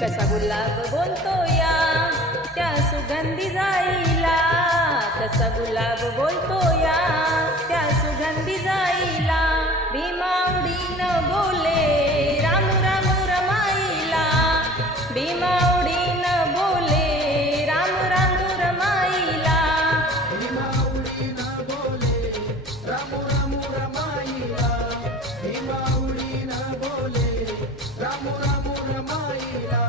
कसा गुलाब बोलतो या त्या सुगंधी जाईला, कसा गुलाब बोलतो या त्या सुगंधी जाईला, भीमावडीनं बोले राम राम रमाईला, भीमावडीनं बोले राम राम रमाईला, भीमावडीनं बोले राम राम रमाईला, भीमावडीनं बोले राम राम रमाईला.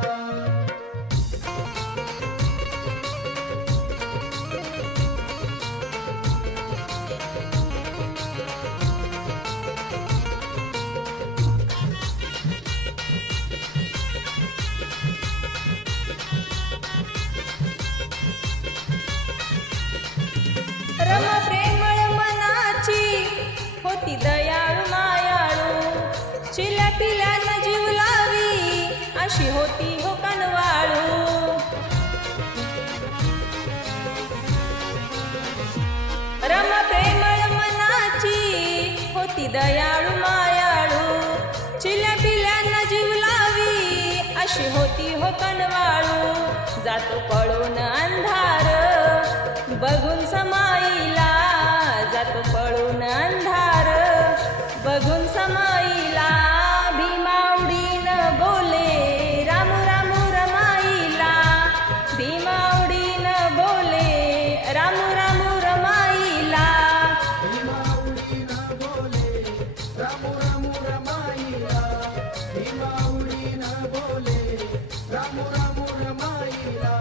रमा प्रेमळ मनाची होती दयाळू मायाळू, चिल्या पिल्यानं जीव लावी अशी होती हो कनवाळू. रमा प्रेमळ मनाची होती दयाळू मायाळू, चिल्या पिल्यानं जीव लावी अशी होती हो कनवाळू. जातो पळून अंधार बघून समाईला, जातो पळून अंधार बघून समाईला, भीमावडीनं बोले राम राम रमाईला, भीमावडीनं बोले राम राम रमाईला, भीमावडीनं बोले राम राम रमाईला, भीमावडीनं बोले राम राम रमाईला.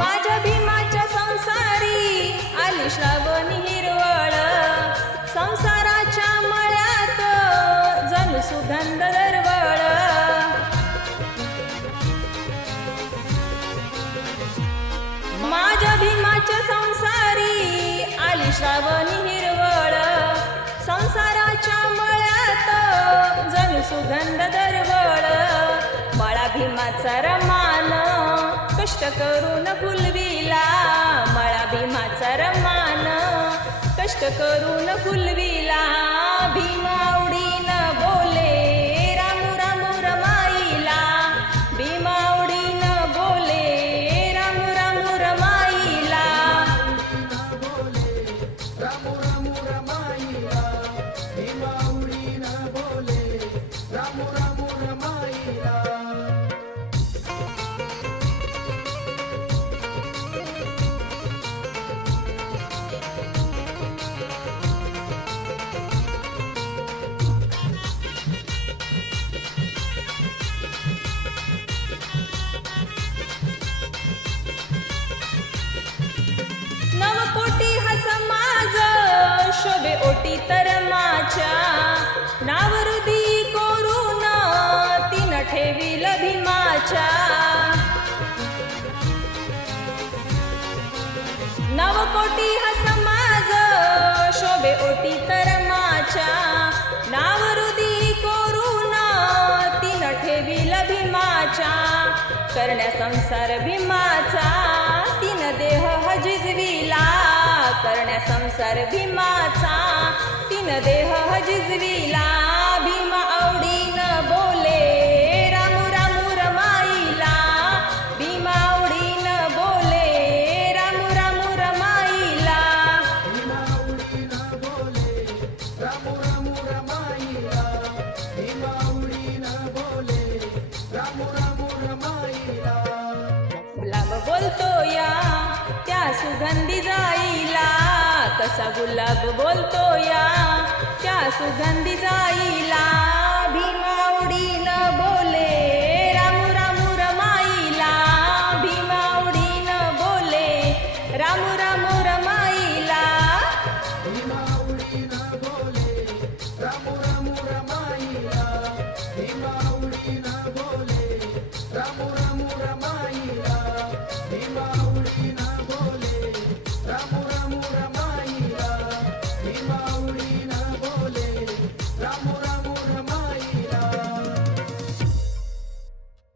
माझ्या भीमाच्या संसारी आली श्रावणी हिरवळ, संसाराच्या मळ्यात जणू सुगंध दरवळ. माझ्या भीमाच्या संसारी आली श्रावणी हिरवळ, संसाराच्या मळ्यात जणू सुगंध दरवळ. मळा भीमाचा रमान कष्ट करून फुलविला, मळा भीमाचा रमान कष्ट करून फुलविला, भीमावडीनं बोले राम राम रमाईला, भीमावडीनं बोले राम राम रमाईला, राम राम रमाईला, भीमावडीनं बोले राम राम रमाईला. नवकोटी हा समाज शोभे ओटी तर माझ्या, नाव हृदयी कोरून तीन ठेवील भीमाच्या. नवकोटी हा समाज शोभे ओटी तर माझ्या, नाव हृदयी कोरून तीन ठेवील भीमाच्या. करण्या संसार भीमाचा तीन देह हजिजविला, करण्या संसार भीमाचा तीन देह हजिजविला, भीमा आवडीनं बोले राम राम रमाईला, भीमा आवडीनं बोले राम राम रमाईला, भीमावडीनं बोले राम राम रमाईला, भीमावडीनं बोले राम राम रमाईला. गुलाब बोलतो या त्या सुगंधी जाईला, कसा गुलाब बोलतो या त्या सुगंधी जाईला, भीमा